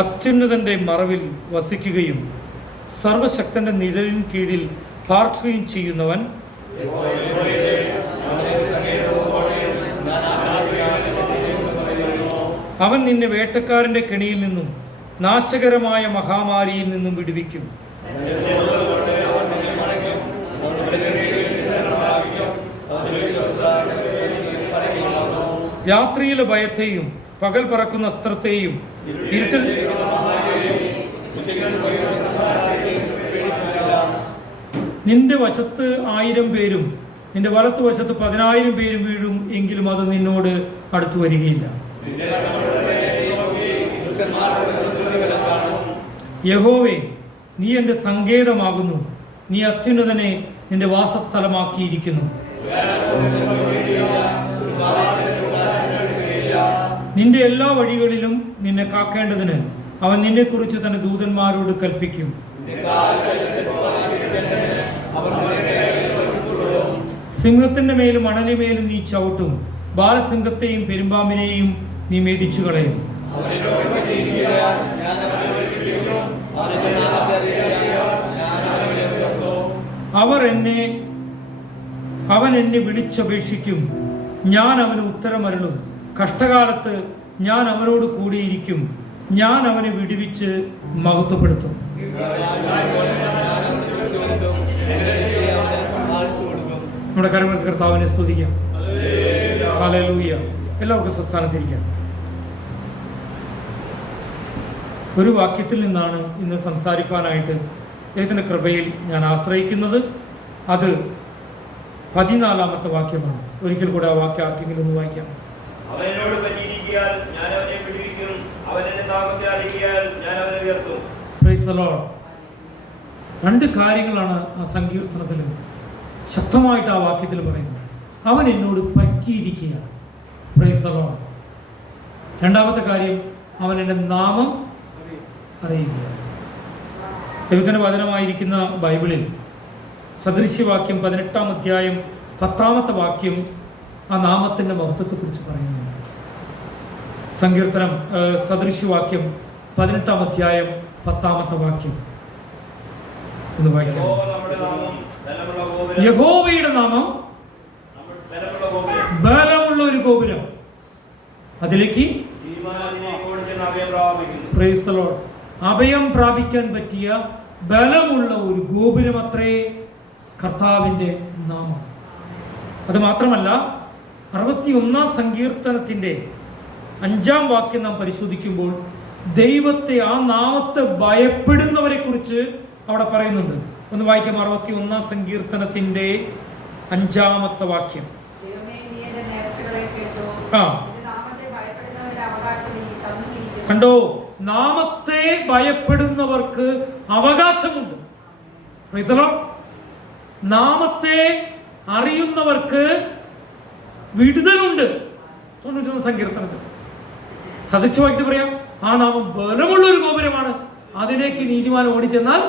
അത്യുന്നതന്റെ മറവിൽ വസിക്കുകയും സർവശക്തന്റെ നിഴലിൻ കീഴിൽ പാർക്കുകയും ചെയ്യുന്നവൻ അവൻ നിന്നെ വേട്ടക്കാരന്റെ കെണിയിൽ നിന്നും നാശകരമായ മഹാമാരിയിൽ നിന്നും വിടുവിക്കും. രാത്രിയിലെ ഭയത്തെയും പകൽ പറക്കുന്ന അസ്ത്രത്തെയും ഇരുട്ടിൽ നിന്റെ വശത്ത് 1000 പേരും നിന്റെ വലത്ത് വശത്ത് 10,000 പേരും വീഴും, എങ്കിലും അത് നിന്നോട് അടുത്തു വരികയില്ല. യഹോവേ, നീ എൻ്റെ സങ്കേതമാകുന്നു, നീ അത്യുന്നതനെ നിന്റെ വാസസ്ഥലമാക്കിയിരിക്കുന്നു. നിന്റെ എല്ലാ വഴികളിലും നിന്നെ കാക്കേണ്ടതിന് അവൻ നിന്നെക്കുറിച്ച് തന്റെ ദൂതന്മാരോട് കൽപ്പിക്കും. സിംഹത്തിന്റെ മേലും അണലിമേലും നീ ചവിട്ടും, ബാലസിംഹത്തെയും പെരുമ്പാമ്പിനെയും നീ മേധിച്ചു കളയും. അവൻ എന്നെ വിളിച്ചപേക്ഷിക്കും, ഞാൻ അവന് ഉത്തരമരുളും. കഷ്ടകാലത്ത് ഞാൻ അവനോട് കൂടിയിരിക്കും, ഞാൻ അവനെ വിടുവിച്ച് മഹത്വപ്പെടുത്തും. നമ്മുടെ കരമേൽ കർത്താവിനെ സ്തുതിക്കാം. ഹല്ലേലൂയ. എല്ലാവർക്കും സ്വസ്ഥാനത്തിരിക്കാം. ഒരു വാക്യത്തിൽ നിന്നാണ് ഇന്ന് സംസാരിക്കാനായിട്ട് ദൈവത്തിൻ്റെ കൃപയിൽ ഞാൻ ആശ്രയിക്കുന്നത്. അത് 14-ാമത്തെ വാക്യമാണ്. ഒരിക്കൽ കൂടെ ആ വാക്യം ആർക്കെങ്കിലും ഒന്ന് വായിക്കാം. അവനോട് പറ്റിയിരിക്കാൻ ഞാൻ അവനെ വിടുവിക്കും, അവൻ എന്റെ നാമത്തെ അറിയിക്കാൻ ഞാൻ അവനെ ഉയർത്തും. Price the Lord. 2 കാര്യങ്ങളാണ് ആ സങ്കീർത്തനത്തിൽ ശക്തമായിട്ട് ആ വാക്യത്തിൽ പറയുന്നത്. അവൻ എന്നോട് പറ്റിയിരിക്കുക. Praise the Lord. 2-ാമത്തെ കാര്യം, അവൻ എൻ്റെ നാമം അറിയുക. ദൈവത്തിൻ്റെ വചനമായിരിക്കുന്ന ബൈബിളിൽ സദൃശ്യവാക്യം 18-ാം അധ്യായം 10-ാമത്തെ വാക്യം ആ നാമത്തിൻ്റെ മഹത്വത്തെക്കുറിച്ച് പറയുന്നുണ്ട്. സങ്കീർത്തനം സദൃശ്യവാക്യം 18-ാം അധ്യായം 10-ാമത്തെ വാക്യം ഒന്ന് വായിക്കാം. യഹോവയുടെ നാമം ബലമുള്ള ഒരു ഗോപുരം, അതിലേക്ക് പ്രൈസ് ദി ലോർഡ് അഭയം പ്രാപിക്കാൻ പറ്റിയ ബലമുള്ള ഒരു ഗോപുരം അത്രേ കർത്താവിൻ്റെ നാമം. അത് മാത്രമല്ല, 61-ാം സങ്കീർത്തനത്തിൻ്റെ 5-ാം വാക്യം നാം പരിശോധിക്കുമ്പോൾ ദൈവത്തെ, ആ നാമത്തെ ഭയപ്പെടുന്നവരെ കുറിച്ച് അവിടെ പറയുന്നുണ്ട്. ഒന്ന് വായിക്കാം. 61-ാം സങ്കീർത്തനത്തിൻ്റെ 5-ാമത്തെ വാക്യം. കണ്ടോ, നാമത്തെ ഭയപ്പെടുന്നവർക്ക് അവകാശമുണ്ട്. Price the Lord. നാമത്തെ അറിയുന്നവർക്ക് വിടുതലുണ്ട്. 91 സങ്കീർത്തനത്തിൽ സദൃശ്യവാക്യത്തിൽ പറയാം, ആ നാമം ബലമുള്ള ഒരു ഗോപുരമാണ്, അതിലേക്ക് നീതിമാൻ ഓടിച്ചെന്നാൽ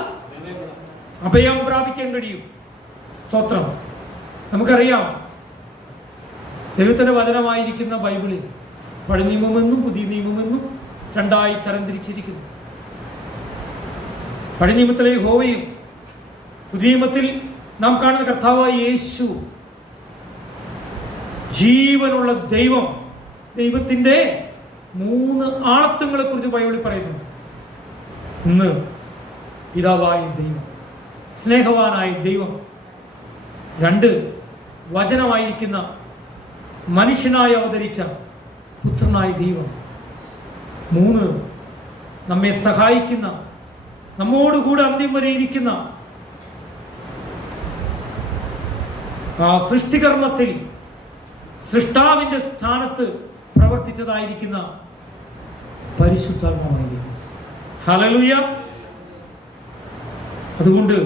അഭയം പ്രാപിക്കാൻ കഴിയും. സ്തോത്രം. നമുക്കറിയാം, ദൈവത്തിന്റെ വചനമായിരിക്കുന്ന ബൈബിളിൽ പഴയ നിയമമെന്നും പുതിയ നിയമമെന്നും 2ആയി തരംതിരിച്ചിരിക്കുന്നു. പഴയ നിയമത്തിലെ യഹോവയും പുതിയ നിയമത്തിൽ നാം കാണുന്ന കർത്താവായ യേശു, ജീവനുള്ള ദൈവം. ദൈവത്തിൻ്റെ 3 ആളത്വങ്ങളെ കുറിച്ച് ബൈബിളിൽ പറയുന്നുണ്ട്. ഒന്ന്, പിതാവായ ദൈവം, സ്നേഹവാനായ ദൈവം. 2, വചനമായിരിക്കുന്ന മനുഷ്യനായി അവതരിച്ച പുത്രനായ ദൈവം. 3, നമ്മെ സഹായിക്കുന്ന, നമ്മോടുകൂടെ അന്ത്യം വരെ ഇരിക്കുന്ന, ആ സൃഷ്ടികർമ്മത്തിൽ സൃഷ്ടാവിൻ്റെ സ്ഥാനത്ത് പ്രവർത്തിച്ചതായിരിക്കുന്ന പരിശുദ്ധാത്മാവായ ദൈവം. ഹല്ലേലൂയ. അതുകൊണ്ട്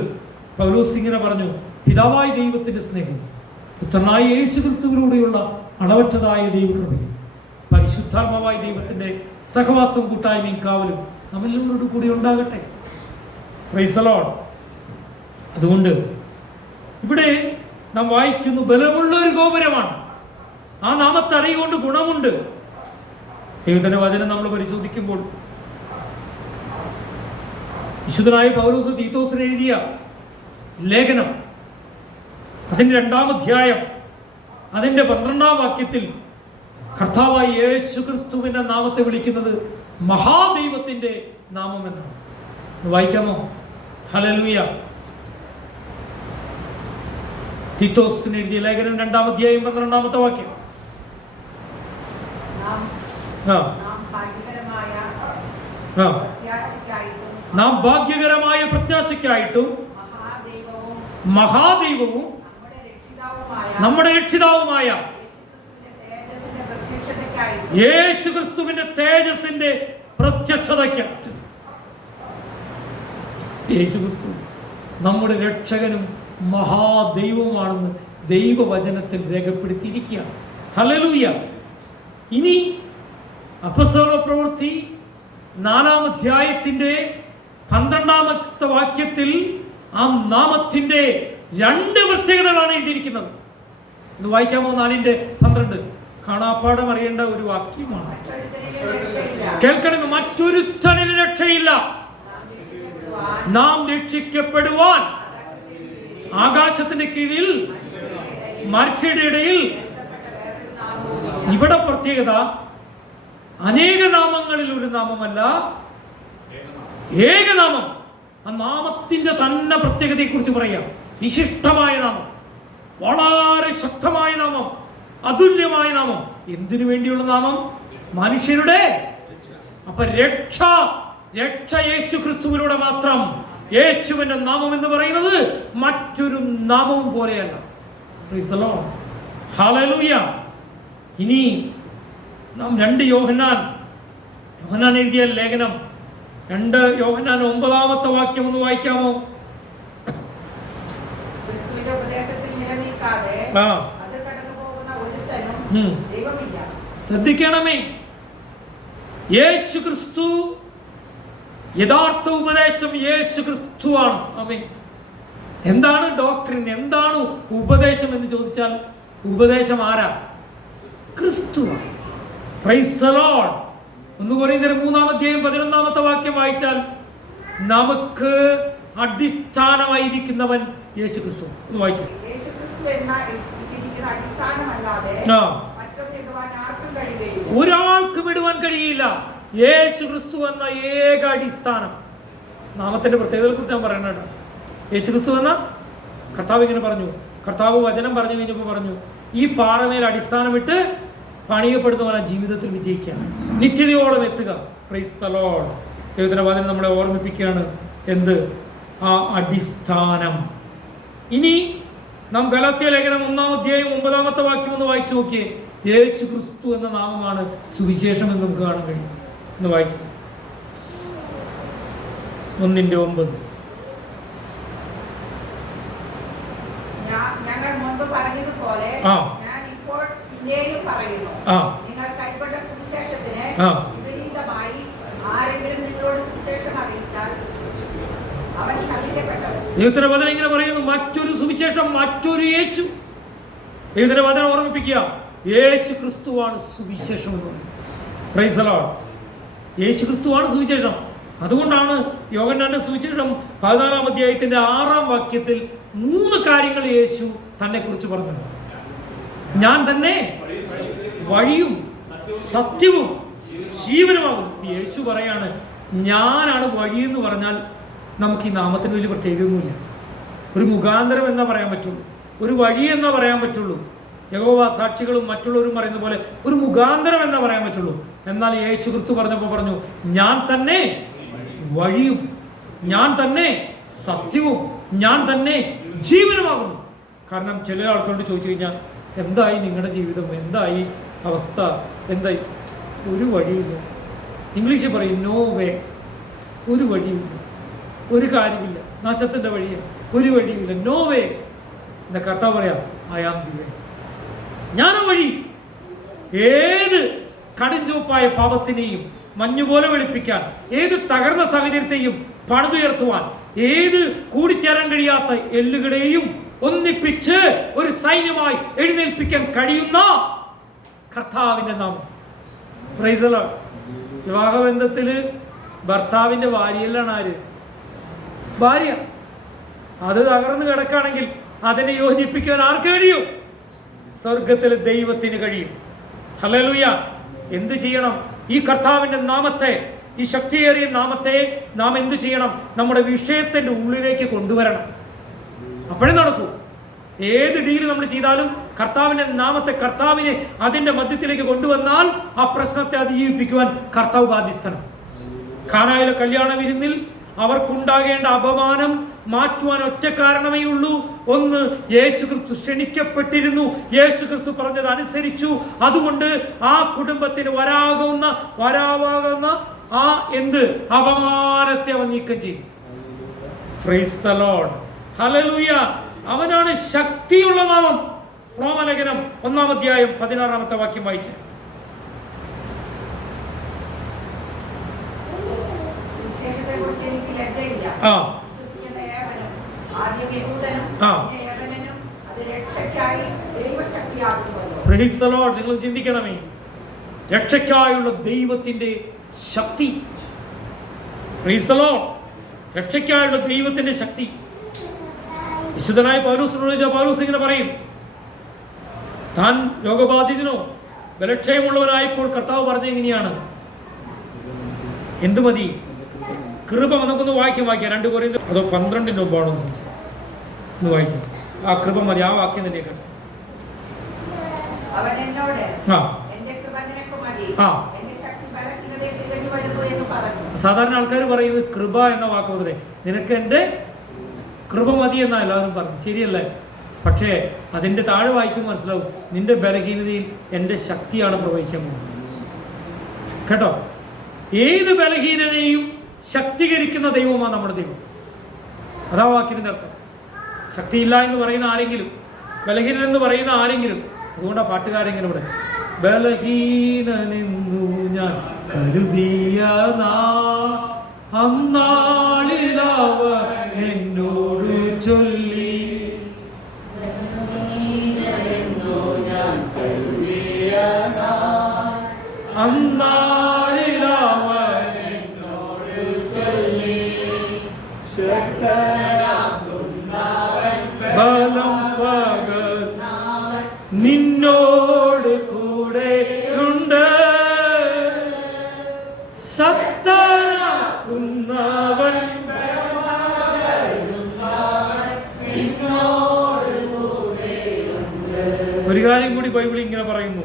പൗലോസ് ഇങ്ങനെ പറഞ്ഞു, പിതാവായ ദൈവത്തിൻ്റെ സ്നേഹം, പുത്രനായ യേശു ക്രിസ്തുവിലൂടെയുള്ള അളവറ്റതായ ദൈവകൃപയും പരിശുദ്ധാത്മാവായ ദൈവത്തിൻ്റെ സഹവാസവും കൂട്ടായ്മയും കാവലും നമ്മെല്ലാവരോടും കൂടി ഉണ്ടാകട്ടെ. Price the Lord. അതുകൊണ്ട് ഇവിടെ നാം വായിക്കുന്നു, ബലമുള്ള ഒരു ഗോപുരമാണ്. ആ നാമത്തെ അറിയുകൊണ്ട് ഗുണമുണ്ട്. ദൈവത്തിൻ്റെ വചനം നമ്മൾ പരിശോധിക്കുമ്പോൾ വിശുദ്ധനായ പൗലോസ് തീത്തോസിന് എഴുതിയ ലേഖനം അതിൻ്റെ 2-ാം അധ്യായം അതിൻ്റെ 12-ാം വാക്യത്തിൽ കർത്താവായ യേശു ക്രിസ്തുവിന്റെ നാമത്തെ വിളിക്കുന്നത് മഹാദൈവത്തിന്റെ നാമം എന്നാണ്. വായിക്കാമോ? ഹല്ലേലൂയ. തീത്തോസിന് എഴുതിയ ലേഖനം 2-ാം അധ്യായം 12-ാമത്തെ വാക്യം. നാം ഭാഗ്യകരമായ പ്രത്യാശയ്ക്കായിട്ടും മഹാദൈവവും നമ്മുടെ രക്ഷിതാവുമായ യേശു ക്രിസ്തുവിന്റെ തേജസ്സിന്റെ പ്രത്യക്ഷതയ്ക്കായിട്ട്. യേശു ക്രിസ്തു നമ്മുടെ രക്ഷകനും മഹാദൈവവുമാണെന്ന് ദൈവവചനത്തിൽ രേഖപ്പെടുത്തിയിരിക്കുകയാണ്. ഹല്ലേലൂയ. ഇനി അപ്പോസ്തല പ്രവൃത്തി 4-ാം അധ്യായത്തിന്റെ 12-ാമത്തെ വാക്യത്തിൽ ആ നാമത്തിന്റെ 2 പ്രത്യേകതകളാണ് എഴുതിയിരിക്കുന്നത്. ഇത് വായിക്കാമോ? 4:12 കാണാപ്പാടം അറിയേണ്ട ഒരു വാക്യമാണ്. കേൾക്കണം. മറ്റൊരുത്തനിൽ രക്ഷയില്ല. നാം രക്ഷിക്കപ്പെടുവാൻ ആകാശത്തിന്റെ കീഴിൽ മനുഷ്യരുടെ ഇടയിൽ. ഇവിടെ പ്രത്യേകത അനേക നാമങ്ങളിൽ ഒരു നാമമല്ല, ഏകനാമം. ആ നാമത്തിന്റെ തന്നെ പ്രത്യേകതയെ കുറിച്ച് പറയാം. വിശിഷ്ടമായ നാമം, വളരെ ശക്തമായ നാമം, അതുല്യമായ നാമം. എന്തിനു വേണ്ടിയുള്ള നാമം? മനുഷ്യരുടെ. അപ്പൊ രക്ഷ യേശു ക്രിസ്തുവിലൂടെ മാത്രം. യേശുവിന്റെ നാമം എന്ന് പറയുന്നത് മറ്റൊരു നാമവും പോലെയല്ല. Price the Lord. ഹല്ലേലൂയ. ഇനി നാം 2 യോഹന്നാൻ എഴുതിയ ലേഖനം 2 യോഹന്നാൻ 9-ാമത്തെ വാക്യം ഒന്ന് വായിക്കാമോ? ശ്രദ്ധിക്കണമേ. യേശു ക്രിസ്തു യഥാർത്ഥ ഉപദേശം യേശു ക്രിസ്തുവാണ്. ആമേൻ. എന്താണ് ഡോക്ട്രിൻ, എന്താണ് ഉപദേശം എന്ന് ചോദിച്ചാൽ ഉപദേശം ആരാ? ക്രിസ്തുവാണ്. Price the Lord. 1 കൊരിന്ത്യർ 3-ാം അധ്യായം 11-ാമത്തെ വാക്യം വായിച്ചാൽ നമുക്ക് അടിസ്ഥാനമായിരിക്കുന്നവൻ യേശു ക്രിസ്തു. ഒന്ന് വായിച്ചു. ഒരാൾക്കും ഇടുവാൻ കഴിയില്ല. യേശു ക്രിസ്തു എന്ന ഏക അടിസ്ഥാനം. നാമത്തിന്റെ പ്രത്യേകതയെ കുറിച്ച് ഞാൻ പറയണ. യേശു ക്രിസ്തു എന്ന കർത്താവ് ഇങ്ങനെ പറഞ്ഞു. കർത്താവ് വചനം പറഞ്ഞു കഴിഞ്ഞപ്പോൾ പറഞ്ഞു, ഈ പാറമേൽ അടിസ്ഥാനമിട്ട് പണിയപ്പെടുന്നവനാ ജീവിതത്തിൽ വിജയിക്കുക, നിത്യതയോളം എത്തുക. Price the Lord. ദൈവത്തിന്റെ വചനം നമ്മളെ ഓർമ്മിപ്പിക്കുകയാണ് എന്ത്? ആ അടിസ്ഥാനം. ഇനി നാം ഗലാത്യ ലേഖനം 1-ാം അധ്യായം 9-ാമത്തെ വാക്യം ഒന്ന് വായിച്ചു നോക്കിയേ. യേശു ക്രിസ്തു എന്ന നാമമാണ് സുവിശേഷം എന്ന് നമുക്ക് കാണാൻ കഴിയും. ഒന്ന് വായിച്ചു. 1:9. ഞങ്ങൾ മുൻപ് പറഞ്ഞതുപോലെ ഞാൻ ഇപ്പോൾ പിന്നെയും പറയുന്നു, നിങ്ങൾ കൈക്കൊണ്ട സുവിശേഷത്തിന് വിപരീതമായി ആരെങ്കിലും നിങ്ങളോട് സുവിശേഷം അറിയിച്ചാൽ അവൻ ശപിക്കപ്പെട്ടവൻ. ദൈവത്തിന്റെ വചനം ഇങ്ങനെ പറയുന്നു, മറ്റൊരു സുവിശേഷം, മറ്റൊരു യേശു. ദൈവത്തിന്റെ വചനം ഓർമ്മിപ്പിക്കുക, യേശു ക്രിസ്തുവാണ് സുവിശേഷം എന്ന് പറയുന്നത്. Price the Lord. യേശു ക്രിസ്തുവാണ് സുവിശേഷം. അതുകൊണ്ടാണ് യോഹന്നാന്റെ സുവിശേഷം 14-ാം അധ്യായത്തിന്റെ 6-ാം വാക്യത്തിൽ 3 കാര്യങ്ങൾ യേശു തന്നെ കുറിച്ച് പറഞ്ഞത്. ഞാൻ തന്നെ വഴിയും സത്യവും ജീവനുമാകും. യേശു പറയാണ്, ഞാനാണ് വഴി എന്ന് പറഞ്ഞാൽ നമുക്ക് ഈ നാമത്തിന് വലിയ പ്രത്യേകതയൊന്നുമില്ല. ഒരു മുഖാന്തരം എന്നാ പറയാൻ പറ്റുള്ളൂ, ഒരു വഴി എന്നാ പറയാൻ പറ്റുള്ളൂ. യഹോവ സാക്ഷികളും മറ്റുള്ളവരും പറയുന്ന പോലെ ഒരു മുഖാന്തരം എന്നാ പറയാൻ പറ്റുള്ളൂ. എന്നാൽ യേശു ക്രിസ്തു പറഞ്ഞപ്പോൾ പറഞ്ഞു, ഞാൻ തന്നെ വഴിയും, ഞാൻ തന്നെ സത്യവും, ഞാൻ തന്നെ ജീവനുമാകുന്നു. കാരണം ചില ആൾക്കാരോട് ചോദിച്ചു കഴിഞ്ഞാൽ, എന്തായി നിങ്ങളുടെ ജീവിതം, എന്തായി അവസ്ഥ, എന്തായി? ഒരു വഴിയില്ല. ഇംഗ്ലീഷിൽ പറയും നോ വേ. ഒരു വഴിയില്ല, ഒരു കാര്യമില്ല, നാശത്തിൻ്റെ വഴിയാണ്, ഒരു വഴിയില്ല, നോ വേ. എന്താ കർത്താവ് പറയാം, ഐ ആം ദി വേ. ഞാനാ വഴി. ഏത് കടുംചുവപ്പായ പാപത്തിനെയും മഞ്ഞുപോലെ വെളുപ്പിക്കാൻ, ഏത് തകർന്ന സാഹചര്യത്തെയും പണിതുയർത്തുവാൻ, ഏത് കൂടിച്ചേരാൻ കഴിയാത്ത എല്ലുകളെയും ഒന്നിപ്പിച്ച് ഒരു സൈന്യമായി എഴുന്നേൽപ്പിക്കാൻ കഴിയുന്ന കർത്താവിന്റെ നാമം. Price the Lord. വിവാഹബന്ധത്തില് ഭർത്താവിന്റെ ഭാര്യയിലാണ് ആര്? ഭാര്യ. അത് തകർന്നു കിടക്കുകയാണെങ്കിൽ അതിനെ യോജിപ്പിക്കാൻ ആർക്ക് കഴിയും? സ്വർഗത്തിലെ ദൈവത്തിന് കഴിയും. ഹല്ലേലൂയ. എന്ത് ചെയ്യണം? ഈ കർത്താവിൻ്റെ നാമത്തെ, ഈ ശക്തിയേറിയ നാമത്തെ നാം എന്ത് ചെയ്യണം? നമ്മുടെ വിഷയത്തിൻ്റെ ഉള്ളിലേക്ക് കൊണ്ടുവരണം. അപ്പോഴേ നടക്കൂ. ഏത് ഡീല് നമ്മൾ ചെയ്താലും കർത്താവിൻ്റെ നാമത്തെ, കർത്താവിനെ അതിൻ്റെ മധ്യത്തിലേക്ക് കൊണ്ടുവന്നാൽ ആ പ്രശ്നത്തെ അതിജീവിപ്പിക്കുവാൻ കർത്താവ് ബാധ്യസ്ഥനാണ്. ഖാനായിലെ കല്യാണ വിരുന്നിൽ അവർക്കുണ്ടാകേണ്ട അപമാനം മാറ്റുവാൻ ഒറ്റ കാരണമേ ഉള്ളൂ. ഒന്ന്, യേശുക്രിസ്തു ക്ഷണിക്കപ്പെട്ടിരുന്നു, യേശുക്രിസ്തു പറഞ്ഞത് അനുസരിച്ചു. അതുകൊണ്ട് ആ കുടുംബത്തിന് വരാവാകുന്ന ആ അപമാനത്തെ അവൻ നീക്കം ചെയ്തു. Price the Lord. ഹല്ലേലൂയ. അവനാണ് ശക്തിയുള്ള നാമം. റോമലേഖനം 1-ാം അധ്യായം 16-ാമത്തെ വാക്യം വായിച്ചു. നിങ്ങൾ ചിന്തിക്കണമേ, രക്ഷയ്ക്കായുള്ള ദൈവത്തിന്റെ ശക്തി. രക്ഷയ്ക്കായുള്ള ദൈവത്തിന്റെ ശക്തി. വിശുദ്ധനായ പൗലോസിനോട് പൗലോസ് ഇങ്ങനെ പറയും, താൻ രോഗബാധിതനോ ബലക്ഷയമുള്ളവനായപ്പോൾ കർത്താവ് പറഞ്ഞ എങ്ങനെയാണ്? എന്തു മതി? കൃപ. നമുക്കൊന്ന് വായിക്കാം. 2 കൊരിന്ത്യർ അതോ 12 മുമ്പാണോ ഒന്ന് വായിക്കാം. ആ കൃപ മതി. ആ വാക്യം തന്നെയൊക്കെ. സാധാരണ ആൾക്കാർ പറയുന്നത് കൃപ എന്ന വാക്ക് മുതലേ നിനക്ക് എൻ്റെ കൃപ മതി എന്നാ എല്ലാവരും പറഞ്ഞു. ശരിയല്ലേ? പക്ഷേ അതിൻ്റെ താഴെ വായിക്കുമ്പോൾ മനസ്സിലാവും, നിന്റെ ബലഹീനതയിൽ എൻ്റെ ശക്തിയാണ് പ്രവഹിക്കാൻ പോകുന്നത്. കേട്ടോ? ഏത് ബലഹീനനെയും ശക്തീകരിക്കുന്ന ദൈവമാണ് നമ്മുടെ ദൈവം. അതാ വാക്യത്തിൻ്റെ അർത്ഥം. ശക്തിയില്ല എന്ന് പറയുന്ന ആരെങ്കിലും, ബലഹീനൻ എന്ന് പറയുന്ന ആരെങ്കിലും, അതുകൊണ്ടാണ് പാട്ടുകാരെങ്കിലും ഇവിടെ ബലഹീനനെന്നു ഞാൻ കരുതിയ അന്നാളിലവ എന്നോട് ചൊല്ലി. അന്നാളിലവ എന്നോട് ചൊല്ലി ബലം പകർ നിന്നോട് കൂടെ ഉണ്ട്. ശക്തനാക്കുന്നവൻ ഒരു കാര്യം കൂടി ബൈബിൾ ഇങ്ങനെ പറയുന്നു.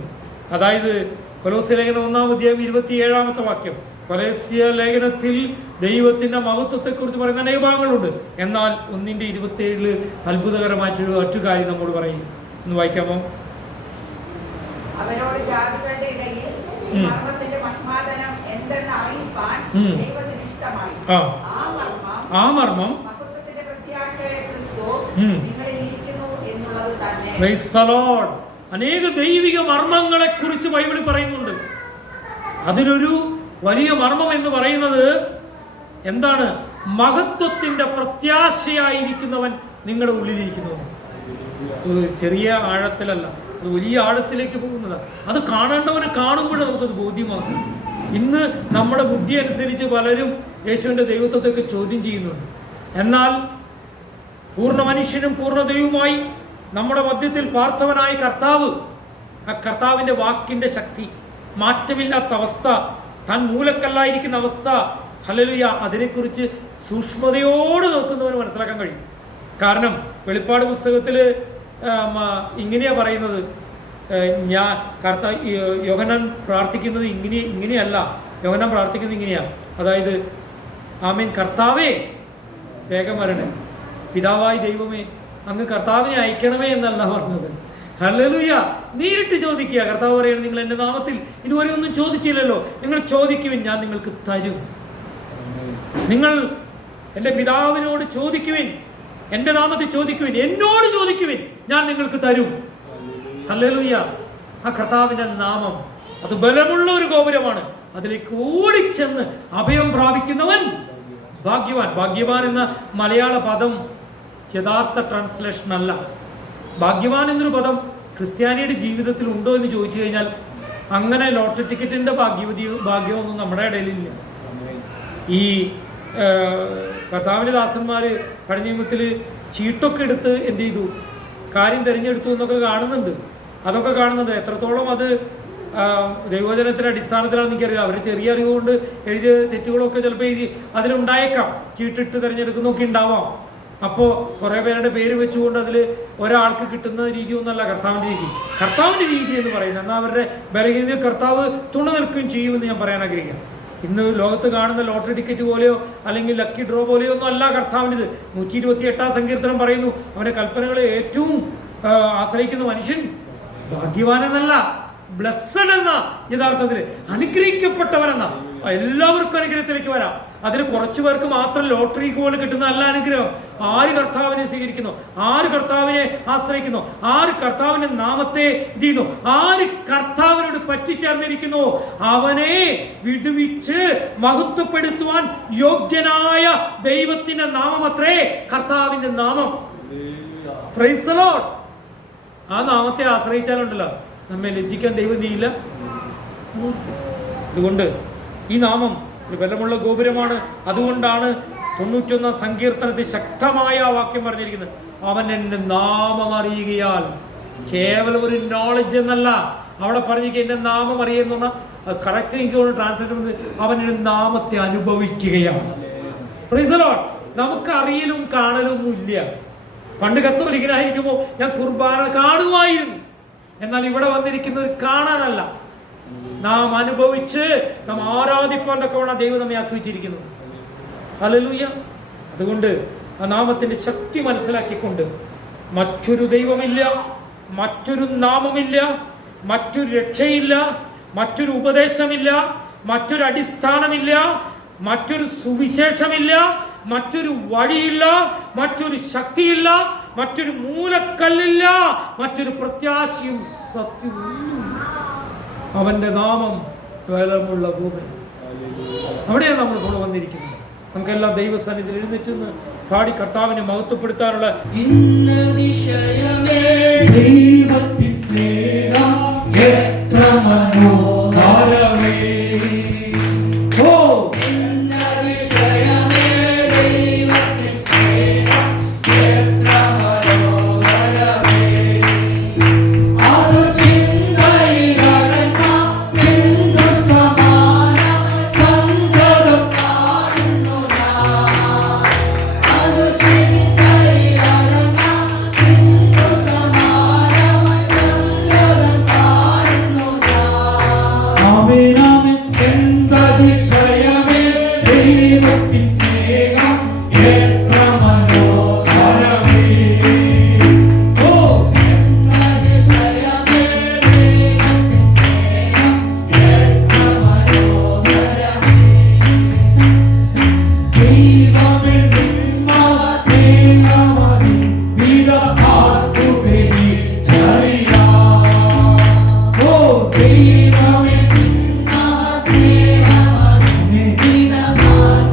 അതായത് കൊലോസ്യ ലേഖനം 1-ാം അധ്യായം 27-ാമത്തെ വാക്യം. കൊലോസ്യ ലേഖനത്തിൽ ദൈവത്തിന്റെ മഹത്വത്തെക്കുറിച്ച് പറയുന്ന അനേക ഭാഗങ്ങളുണ്ട്. എന്നാൽ 1:27 അത്ഭുതകരമായിട്ടൊരു മറ്റു കാര്യം നമ്മോട് പറയും. ഒന്ന് വായിക്കാമോ? അവരോട് ജാതികളുടെ ഇടയിൽ മർമ്മത്തിന്റെ മഹിമാധനം എന്തെന്ന് അറിയിപ്പാൻ ദൈവത്തിന് ഇഷ്ടമായി. ആ മർമ്മം മഹത്വത്തിന്റെ പ്രത്യാശയായ ക്രിസ്തു നിങ്ങളിൽ ഇരിക്കുന്നു എന്നുള്ളത് തന്നെ. Price the Lord. അനേക ദൈവിക മർമ്മങ്ങളെ കുറിച്ച് ബൈബിളിൽ പറയുന്നുണ്ട്. അതിലൊരു വലിയ മർമ്മം എന്ന് പറയുന്നത് എന്താണ്? മഹത്വത്തിന്റെ പ്രത്യാശയായിരിക്കുന്നവൻ നിങ്ങളുടെ ഉള്ളിലിരിക്കുന്നു. ചെറിയ ആഴത്തിലല്ല, അത് വലിയ ആഴത്തിലേക്ക് പോകുന്നതാണ്. അത് കാണേണ്ടവന് കാണുമ്പോഴേ നമുക്കത് ബോധ്യമാകും. ഇന്ന് നമ്മുടെ ബുദ്ധി അനുസരിച്ച് പലരും യേശുവിൻ്റെ ദൈവത്വത്തെയൊക്കെ ചോദ്യം ചെയ്യുന്നുണ്ട്. എന്നാൽ പൂർണ്ണ മനുഷ്യനും പൂർണ്ണ ദൈവവുമായി നമ്മുടെ മധ്യത്തിൽ പാർത്ഥവനായ കർത്താവ്, ആ കർത്താവിൻ്റെ വാക്കിൻ്റെ ശക്തി, മാറ്റമില്ലാത്ത അവസ്ഥ, താൻ മൂലക്കല്ലായിരിക്കുന്ന അവസ്ഥ, ഹല്ലേലൂയ, അതിനെക്കുറിച്ച് സൂക്ഷ്മതയോട് നോക്കുന്നവന് മനസ്സിലാക്കാൻ കഴിയും. കാരണം വെളിപ്പാട് പുസ്തകത്തിൽ ഇങ്ങനെയാണ് പറയുന്നത്, യോഹന്നാൻ പ്രാർത്ഥിക്കുന്നത് ഇങ്ങനെയല്ല. യോഹന്നാൻ പ്രാർത്ഥിക്കുന്നത് ഇങ്ങനെയാണ്. അതായത് ആമേൻ, കർത്താവേ വേഗം വരണേ, പിതാവായി ദൈവമേ അങ്ങ് കർത്താവിനെ അയക്കണമേ എന്നല്ല പറഞ്ഞത്. ഹല്ലേലൂയ. നേരിട്ട് ചോദിക്കുക. കർത്താവ് പറയുന്നത്, നിങ്ങൾ എൻ്റെ നാമത്തിൽ ഇതുവരെ ഒന്നും ചോദിച്ചില്ലല്ലോ, നിങ്ങൾ ചോദിക്കുവിൻ, ഞാൻ നിങ്ങൾക്ക് തരും. നിങ്ങൾ എൻ്റെ പിതാവിനോട് ചോദിക്കുവിൻ, എൻ്റെ നാമത്തിൽ ചോദിക്കുവിൻ, എന്നോട് ചോദിക്കുവിൻ, ഞാൻ നിങ്ങൾക്ക് തരും. ഹല്ലേലൂയ. ആ കർത്താവിൻ്റെ നാമം അത് ബലമുള്ള ഒരു ഗോപുരമാണ്. അതിലേക്ക് ഓടിച്ചെന്ന് അഭയം പ്രാപിക്കുന്നവൻ ഭാഗ്യവാൻ. ഭാഗ്യവാൻ എന്ന മലയാള പദം യഥാർത്ഥ ട്രാൻസ്ലേഷൻ അല്ല. ഭാഗ്യവാൻ എന്നൊരു പദം ക്രിസ്ത്യാനിയുടെ ജീവിതത്തിൽ ഉണ്ടോ എന്ന് ചോദിച്ചു കഴിഞ്ഞാൽ അങ്ങനെ ലോട്ടറി ടിക്കറ്റിൻ്റെ ഭാഗ്യമൊന്നും നമ്മുടെ ഇടയിലില്ല. ഈ കർത്താവിൻ്റെ ദാസന്മാർ പഴയ നിയമത്തിൽ ചീട്ടൊക്കെ എടുത്ത് എന്ത് ചെയ്തു, കാര്യം തിരഞ്ഞെടുത്തു എന്നൊക്കെ കാണുന്നുണ്ട്. അതൊക്കെ കാണുന്നുണ്ട്. എത്രത്തോളം അത് ദൈവവചനത്തിൻ്റെ അടിസ്ഥാനത്തിലാണെന്ന് എനിക്കറിയില്ല. അവർ ചെറിയ അറിവുകൊണ്ട് എഴുതിയ തെറ്റുകളൊക്കെ ചിലപ്പോൾ എഴുതി അതിലുണ്ടായേക്കാം. ചീട്ടിട്ട് തിരഞ്ഞെടുക്കുന്നൊക്കെ ഉണ്ടാവാം. അപ്പോൾ കുറേ പേരുടെ പേര് വെച്ചുകൊണ്ട് അതിൽ ഒരാൾക്ക് കിട്ടുന്ന രീതി ഒന്നല്ല കർത്താവിൻ്റെ രീതി. കർത്താവിൻ്റെ രീതി എന്ന് പറയുന്നത് എന്നാൽ അവരുടെ ബലഹീനതയിൽ കർത്താവ് തുണ നിൽക്കുകയും ചെയ്യുമെന്ന് ഞാൻ പറയാൻ ആഗ്രഹിക്കാം. ഇന്ന് ലോകത്ത് കാണുന്ന ലോട്ടറി ടിക്കറ്റ് പോലെയോ അല്ലെങ്കിൽ ലക്കി ഡ്രോ പോലെയോ ഒന്നും അല്ല കർത്താവിൻ്റെത്. 128 സങ്കീർത്തനം പറയുന്നു, അവൻ്റെ കൽപ്പനകളെ ഏറ്റവും ആശ്രയിക്കുന്ന മനുഷ്യൻ ഭാഗ്യവാനെന്നല്ല, ബ്ലെസ്സഡ് എന്ന, യഥാർത്ഥത്തിൽ അനുഗ്രഹിക്കപ്പെട്ടവനെന്ന. എല്ലാവർക്കും അനുഗ്രഹത്തിലേക്ക് വരാം. അതിന് കുറച്ചു പേർക്ക് മാത്രം ലോട്ടറി പോലെ കിട്ടുന്ന നല്ല അനുഗ്രഹം. ആര് കർത്താവിനെ സ്വീകരിക്കുന്നു, ആര് കർത്താവിനെ ആശ്രയിക്കുന്നു, ആര് കർത്താവിന്റെ നാമത്തെ ചെയ്യുന്നു, ആര് കർത്താവിനോട് പറ്റിച്ചേർന്നിരിക്കുന്നു, അവനെ വിടുവിച്ച് മഹത്വപ്പെടുത്തുവാൻ യോഗ്യനായ ദൈവത്തിന്റെ നാമമത്രേ കർത്താവിന്റെ നാമം. Price the Lord. ആ നാമത്തെ ആശ്രയിച്ചാലുണ്ടല്ലോ നമ്മെ ലജ്ജിക്കാൻ ദൈവം ചെയ്യില്ല. അതുകൊണ്ട് ഈ നാമം ഒരു ബലമുള്ള ഗോപുരമാണ്. അതുകൊണ്ടാണ് 91 സങ്കീർത്തനത്തിൽ ശക്തമായ ആ വാക്യം പറഞ്ഞിരിക്കുന്നത്, അവൻ എൻ്റെ നാമം അറിയുകയാൽ. കേവലം ഒരു നോളജ് എന്നല്ല അവിടെ പറഞ്ഞിരിക്കുക, എൻ്റെ നാമം അറിയുന്ന കറക്റ്റ് എനിക്ക് ട്രാൻസ്ലേറ്റ് ചെയ്യുന്നത് അവൻ എൻ്റെ നാമത്തെ അനുഭവിക്കുകയാണ്. Praise the Lord. നമുക്ക് അറിയലും കാണലും ഒന്നും ഇല്ല. പണ്ട് കത്തോലിക്കനായിരിക്കുമ്പോൾ ഞാൻ കുർബാന കാണുമായിരുന്നു. എന്നാൽ ഇവിടെ വന്നിരിക്കുന്നത് കാണാനല്ല, നാം അനുഭവിച്ച് നാം ആരാധിപ്പാൻ തക്കവണ്ണം ദൈവം നമ്മെ ആക്കി വെച്ചിരിക്കുന്നത്. ഹല്ലേലൂയ. അതുകൊണ്ട് ആ നാമത്തിന്റെ ശക്തി മനസ്സിലാക്കിക്കൊണ്ട് മറ്റൊരു ദൈവമില്ല, മറ്റൊരു നാമമില്ല, മറ്റൊരു രക്ഷയില്ല, മറ്റൊരു ഉപദേശമില്ല, മറ്റൊരു അടിസ്ഥാനമില്ല, മറ്റൊരു സുവിശേഷമില്ല, മറ്റൊരു വഴിയില്ല, മറ്റൊരു ശക്തിയില്ല, മറ്റൊരു മൂലക്കല്ലില്ല, മറ്റൊരു പ്രത്യാശയും സത്യവും. അവന്റെ നാമം ബലമുള്ള ഗോപുരം. അവിടെയാണ് നമ്മൾ കൂടെ വന്നിരിക്കുന്നത്. നമുക്കെല്ലാം ദൈവസന്നിധിയിൽ എഴുന്നേറ്റ് പാടി കർത്താവിനെ മഹത്വപ്പെടുത്താനുള്ള ദൈവത്തിൻ സ്നേഹം എത്ര മനോഹരമേ. ഓ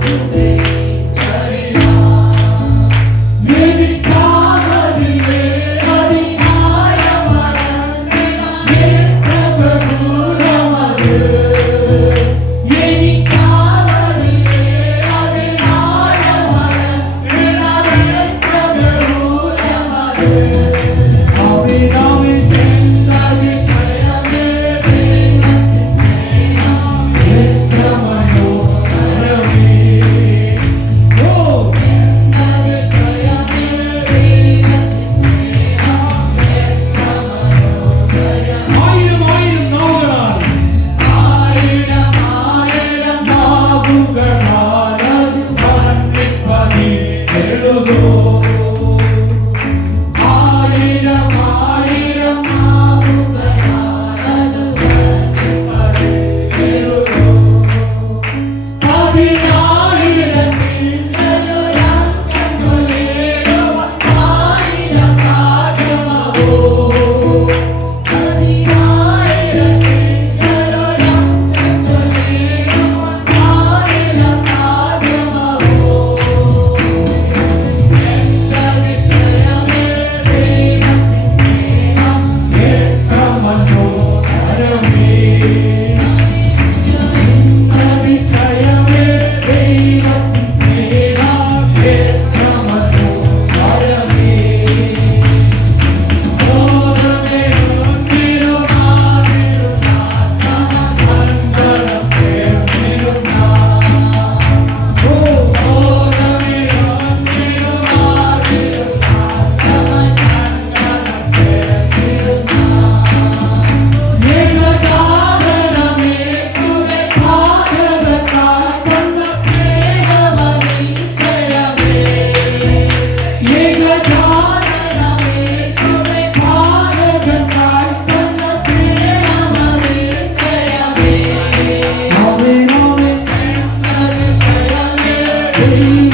Dame ദൈവം